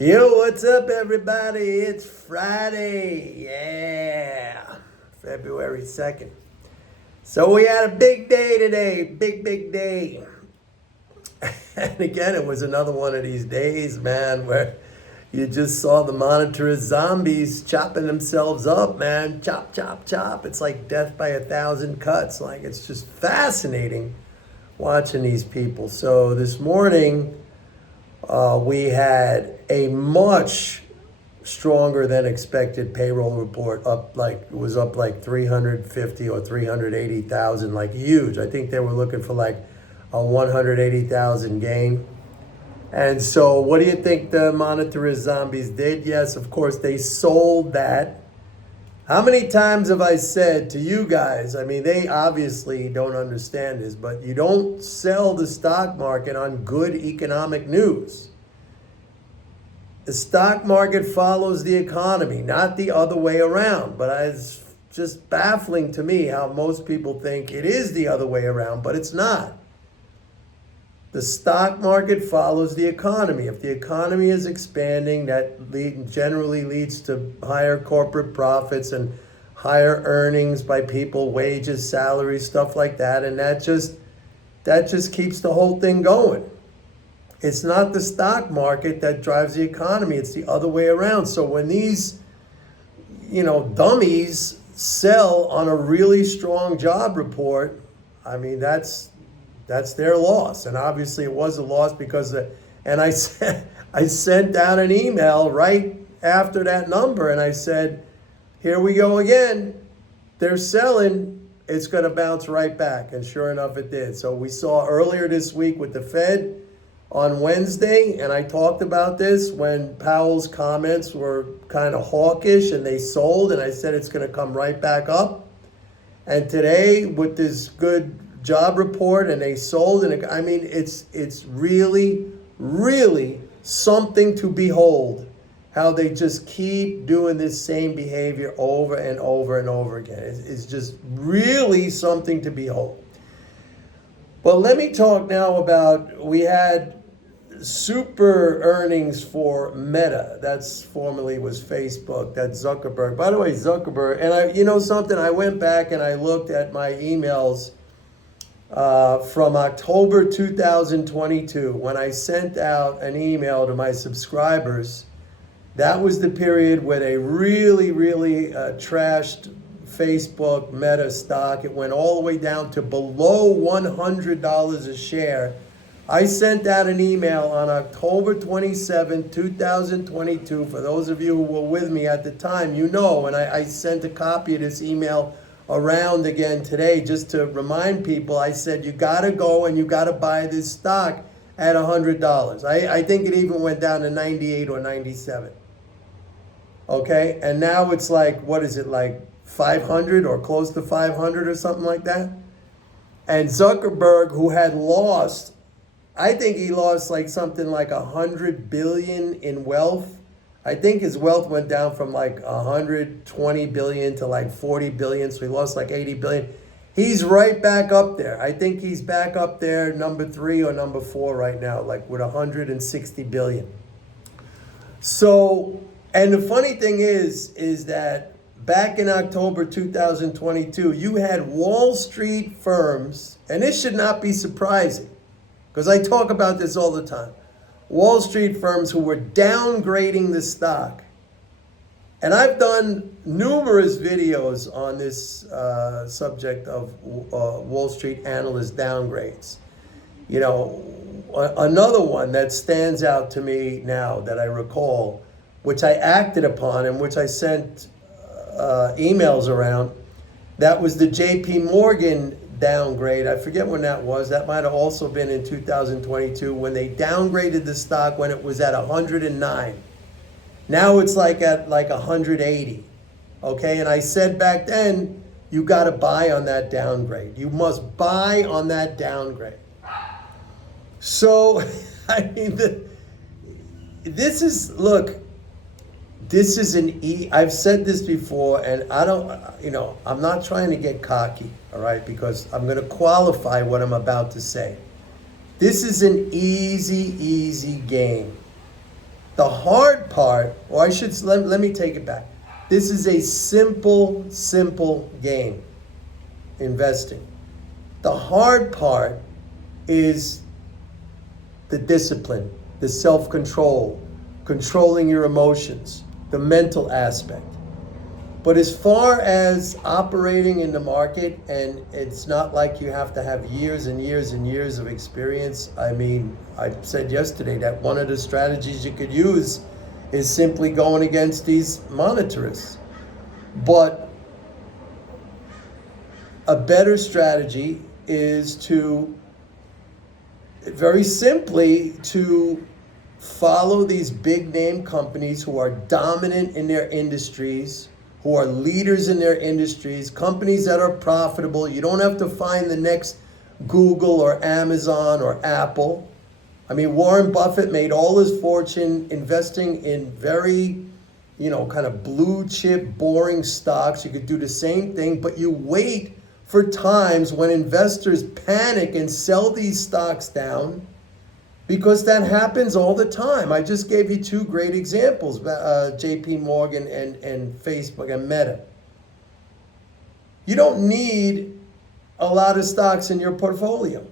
Yo, what's up, everybody? It's Friday. Yeah, February 2nd. So we had a big day today. Big day. And again, it was another one of these days, man, where you just saw the monetarist zombies chopping themselves up, man. Chop, chop, chop. It's like death by 1,000 cuts. Like, it's just fascinating watching these people. So this morning, we had a much stronger than expected payroll report, it was up like 350 or 380,000, like huge. I think they were looking for like a 180,000 gain. And so what do you think the monetarist zombies did? Yes, of course, they sold that. How many times have I said to you guys, I mean, they obviously don't understand this, but you don't sell the stock market on good economic news. The stock market follows the economy, not the other way around. But it's just baffling to me how most people think it is the other way around, but it's not. The stock market follows the economy. If the economy is expanding, that generally leads to higher corporate profits and higher earnings by people, wages, salaries, stuff like that. And that just keeps the whole thing going. It's not the stock market that drives the economy. It's the other way around. So when these, dummies sell on a really strong job report, I mean, that's their loss. And obviously it was a loss because I sent out an email right after that number and I said, here we go again. They're selling. It's going to bounce right back. And sure enough, it did. So we saw earlier this week with the Fed on Wednesday, and I talked about this when Powell's comments were kind of hawkish and they sold, and I said it's going to come right back up. And today with this good job report and they sold, and I mean, it's really, really something to behold how they just keep doing this same behavior over and over and over again. It's just really something to behold. But let me talk now about, we had super earnings for Meta. That's formerly was Facebook. That's Zuckerberg. By the way, Zuckerberg, and something, I went back and I looked at my emails from October 2022 when I sent out an email to my subscribers. That was the period where they really, really trashed Facebook Meta stock. It went all the way down to below $100 a share. I sent out an email on October 27, 2022. For those of you who were with me at the time, and I sent a copy of this email around again today just to remind people. I said, you got to go and you got to buy this stock at $100. I think it even went down to 98 or 97. Okay, and now it's like, what is it, like 500 or close to 500 or something like that? And Zuckerberg, who had lost, I think he lost like something like 100 billion in wealth. I think his wealth went down from like 120 billion to like 40 billion. So he lost like 80 billion. He's right back up there. I think he's back up there, number 3 or number 4 right now, like with 160 billion. So, and the funny thing is that back in October 2022, you had Wall Street firms, and this should not be surprising, because I talk about this all the time. Wall Street firms who were downgrading the stock. And I've done numerous videos on this subject of Wall Street analyst downgrades. Another one that stands out to me now that I recall, which I acted upon and which I sent emails around, that was the JP Morgan downgrade. I forget when that was. That might have also been in 2022 when they downgraded the stock when it was at 109. Now it's like at like 180. Okay, and I said back then, you got to buy on that downgrade. You must buy on that downgrade. So, I mean, this is I've said this before, and I'm not trying to get cocky, all right, because I'm going to qualify what I'm about to say. This is an easy game. The hard part, or I should, let me take it back. This is a simple game, investing. The hard part is the discipline, the self-control, controlling your emotions, the mental aspect. But as far as operating in the market, and it's not like you have to have years and years and years of experience. I mean, I said yesterday that one of the strategies you could use is simply going against these monetarists. But a better strategy is to, very simply, to follow these big name companies who are dominant in their industries, who are leaders in their industries, companies that are profitable. You don't have to find the next Google or Amazon or Apple. I mean, Warren Buffett made all his fortune investing in very, kind of blue chip, boring stocks. You could do the same thing, but you wait for times when investors panic and sell these stocks down, because that happens all the time. I just gave you two great examples, JP Morgan and Facebook and Meta. You don't need a lot of stocks in your portfolio.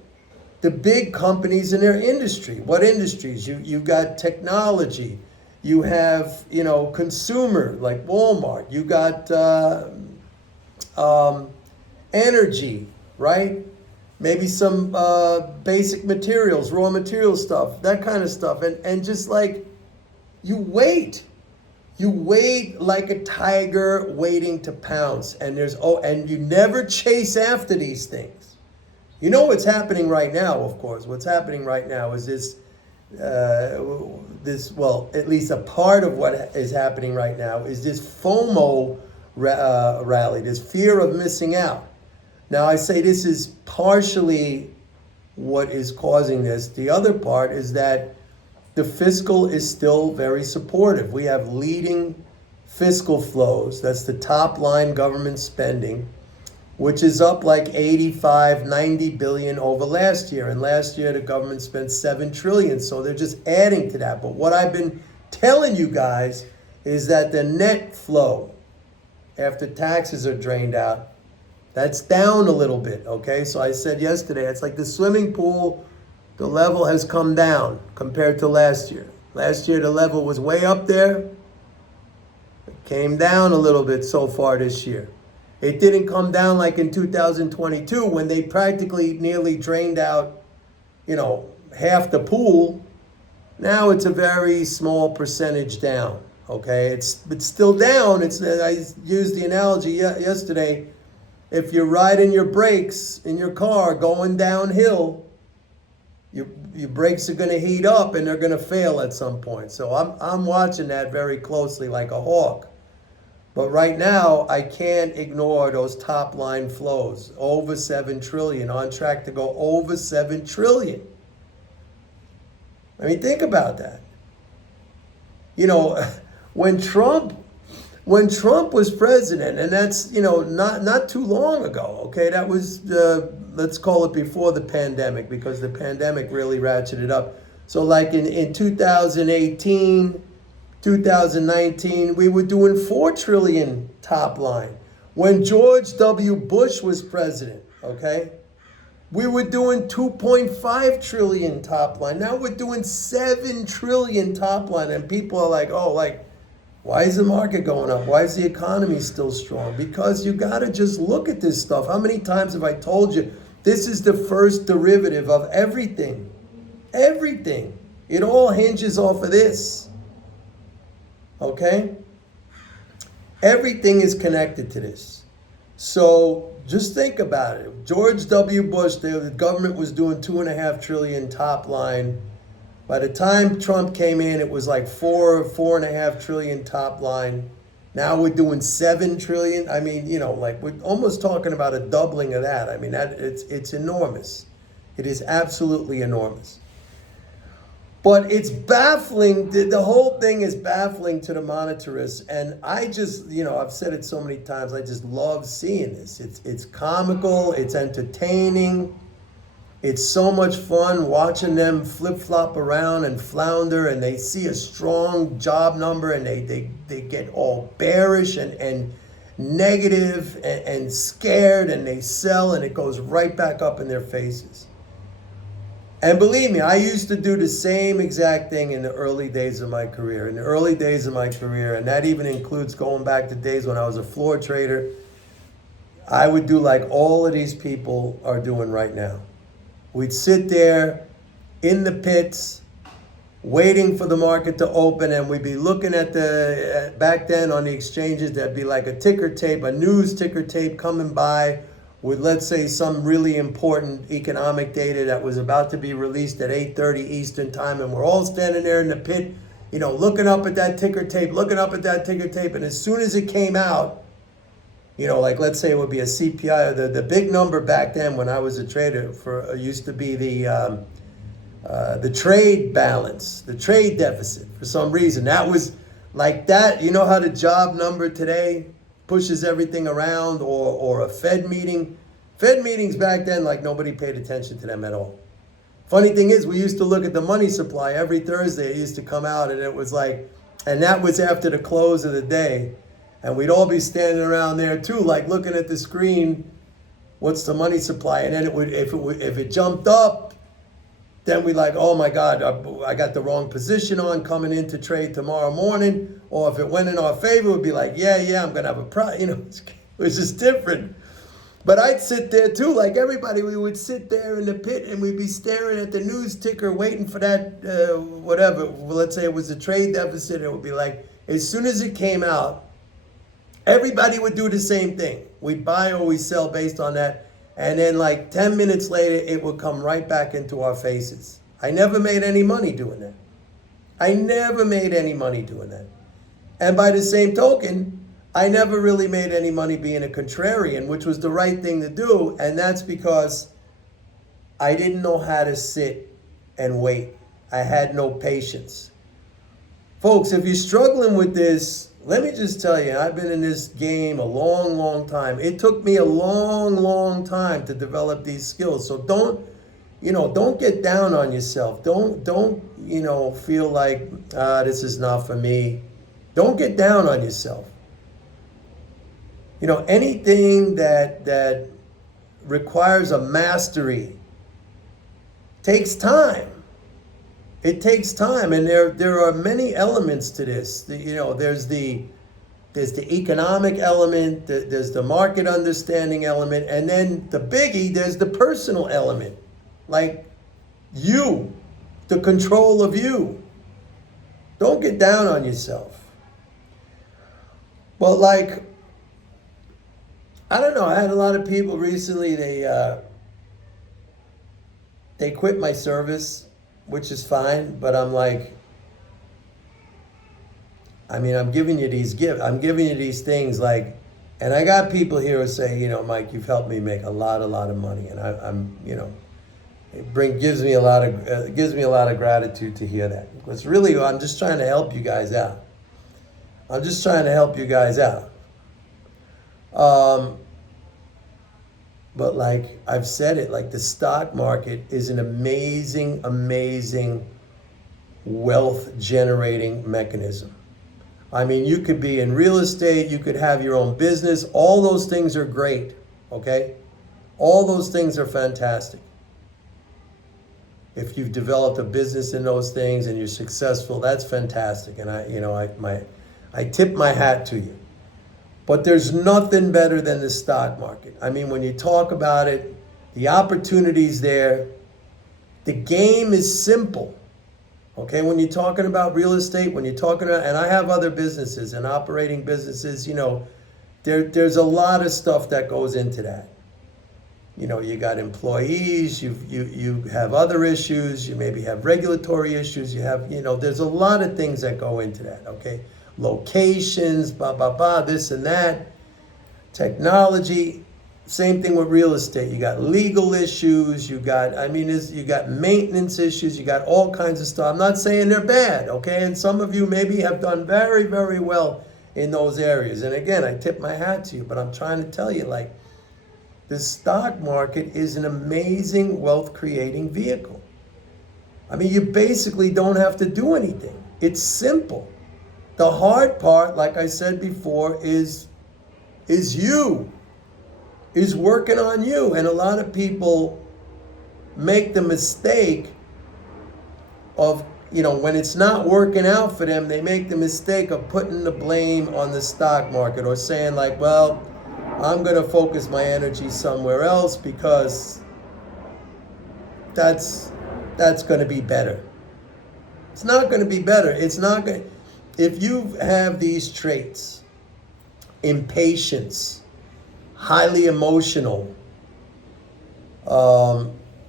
The big companies in their industry. What industries? You've got technology. You have, consumer like Walmart. You got energy, right? Maybe some basic materials, raw material stuff, that kind of stuff. And just like, you wait like a tiger waiting to pounce. And and you never chase after these things. You know what's happening right now, of course. What's happening right now is this, at least a part of what is happening right now is this FOMO rally, this fear of missing out. Now, I say this is partially what is causing this. The other part is that the fiscal is still very supportive. We have leading fiscal flows. That's the top line government spending, which is up like 85, 90 billion over last year. And last year, the government spent 7 trillion. So they're just adding to that. But what I've been telling you guys is that the net flow, after taxes are drained out, that's down a little bit, okay? So I said yesterday, it's like the swimming pool, the level has come down compared to last year. Last year, the level was way up there. It came down a little bit so far this year. It didn't come down like in 2022 when they practically nearly drained out, half the pool. Now it's a very small percentage down, okay? It's still down. I used the analogy yesterday. If you're riding your brakes in your car going downhill, your brakes are going to heat up and they're going to fail at some point. So I'm watching that very closely like a hawk. But right now, I can't ignore those top line flows. Over 7 trillion, on track to go over 7 trillion. I mean, think about that. When Trump was president, and that's, not too long ago, okay? That was, let's call it before the pandemic, because the pandemic really ratcheted up. So like in 2018, 2019, we were doing 4 trillion top line. When George W. Bush was president, okay, we were doing 2.5 trillion top line. Now we're doing 7 trillion top line. And people are like, why is the market going up? Why is the economy still strong? Because you got to just look at this stuff. How many times have I told you, this is the first derivative of everything. Everything. It all hinges off of this. Okay? Everything is connected to this. So just think about it. George W. Bush, the government was doing 2.5 trillion top line. By the time Trump came in, it was like 4.5 trillion top line. Now we're doing 7 trillion. I mean, we're almost talking about a doubling of that. I mean, it's enormous. It is absolutely enormous. But it's baffling. The whole thing is baffling to the monetarists. And I just, I've said it so many times, I just love seeing this. It's comical, it's entertaining. It's so much fun watching them flip-flop around and flounder, and they see a strong job number and they get all bearish and negative and scared, and they sell, and it goes right back up in their faces. And believe me, I used to do the same exact thing in the early days of my career. In the early days of my career, and that even includes going back to days when I was a floor trader, I would do like all of these people are doing right now. We'd sit there in the pits, waiting for the market to open, and we'd be looking at back then on the exchanges, there'd be like a ticker tape, a news ticker tape coming by with, let's say, some really important economic data that was about to be released at 8:30 Eastern time, and we're all standing there in the pit, looking up at that ticker tape, and as soon as it came out, like let's say it would be a CPI, the big number back then when I was a trader used to be the trade balance, the trade deficit. For some reason, that was like that. You know how the job number today pushes everything around, or a Fed meeting. Fed meetings back then, like nobody paid attention to them at all. Funny thing is, we used to look at the money supply every Thursday. It used to come out, and it was like, and that was after the close of the day. And we'd all be standing around there too, like looking at the screen, what's the money supply? And then if it jumped up, then we like, oh my God, I got the wrong position on coming in to trade tomorrow morning. Or if it went in our favor, we'd be like, yeah, I'm gonna have a it was just different. But I'd sit there too, like everybody. We would sit there in the pit and we'd be staring at the news ticker, waiting for that whatever. Well, let's say it was a trade deficit. It would be like, as soon as it came out, everybody would do the same thing. We'd buy or we sell based on that. And then like 10 minutes later, it would come right back into our faces. I never made any money doing that. And by the same token, I never really made any money being a contrarian, which was the right thing to do. And that's because I didn't know how to sit and wait. I had no patience. Folks, if you're struggling with this, let me just tell you, I've been in this game a long, long time. It took me a long, long time to develop these skills. So don't get down on yourself. Don't feel like, this is not for me. Don't get down on yourself. Anything that requires a mastery takes time. It takes time, and there are many elements to this. There's the economic element, there's the market understanding element, and then the biggie, there's the personal element, like you, the control of you. Don't get down on yourself. But like, I don't know, I had a lot of people recently, they quit my service, which is fine, but I'm like, I'm giving you these gifts. I'm giving you these things, like, and I got people here who say, Mike, you've helped me make a lot of money, and I'm it gives me a lot of gratitude to hear that. Because really, I'm just trying to help you guys out. But like I've said it, like the stock market is an amazing, amazing wealth generating mechanism. You could be in real estate, you could have your own business. All those things are great, okay? All those things are fantastic. If you've developed a business in those things and you're successful, that's fantastic. And I tip my hat to you. But there's nothing better than the stock market. When you talk about it, the opportunities there, the game is simple. Okay, when you're talking about real estate, when you're talking about, and I have other businesses and operating businesses, there's a lot of stuff that goes into that. You got employees, you have other issues, you maybe have regulatory issues, you have, there's a lot of things that go into that, okay? Locations, this and that, technology, same thing with real estate. You got legal issues, you got maintenance issues, you got all kinds of stuff. I'm not saying they're bad, okay? And some of you maybe have done very, very well in those areas. And again, I tip my hat to you, but I'm trying to tell you, like, the stock market is an amazing wealth creating vehicle. I mean, you basically don't have to do anything. It's simple. The hard part, like I said before, is working on you. And a lot of people make the mistake of, when it's not working out for them, they make the mistake of putting the blame on the stock market or saying like, well, I'm going to focus my energy somewhere else because that's going to be better. It's not going to be better. It's not going. If you have these traits, impatience, highly emotional,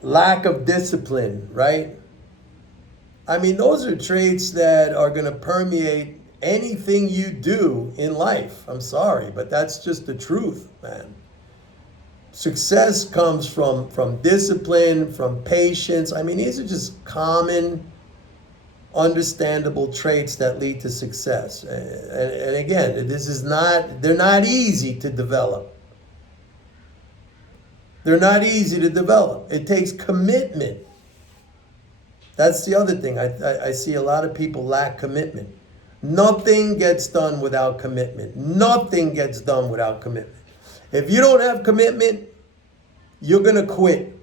lack of discipline, right? I mean, those are traits that are going to permeate anything you do in life. I'm sorry, but that's just the truth, man. Success comes from discipline, from patience. I mean, these are just common, understandable traits that lead to success. And again, they're not easy to develop. They're not easy to develop. It takes commitment. That's the other thing. I see a lot of people lack commitment. Nothing gets done without commitment. Nothing gets done without commitment. If you don't have commitment, you're going to quit.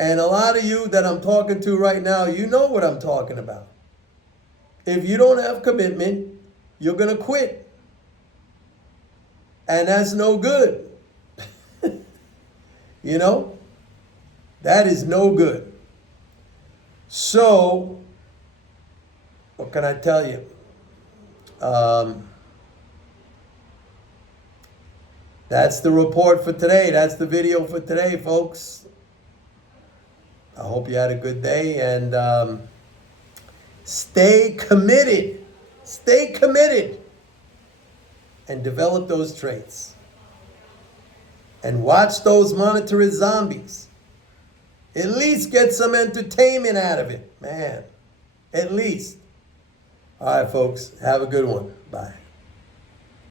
And a lot of you that I'm talking to right now, you know what I'm talking about. If you don't have commitment, you're going to quit. And that's no good. That is no good. So, what can I tell you? That's the report for today. That's the video for today, folks. I hope you had a good day and stay committed. Stay committed and develop those traits. And watch those monetarist zombies. At least get some entertainment out of it, man. At least. All right, folks. Have a good one. Bye.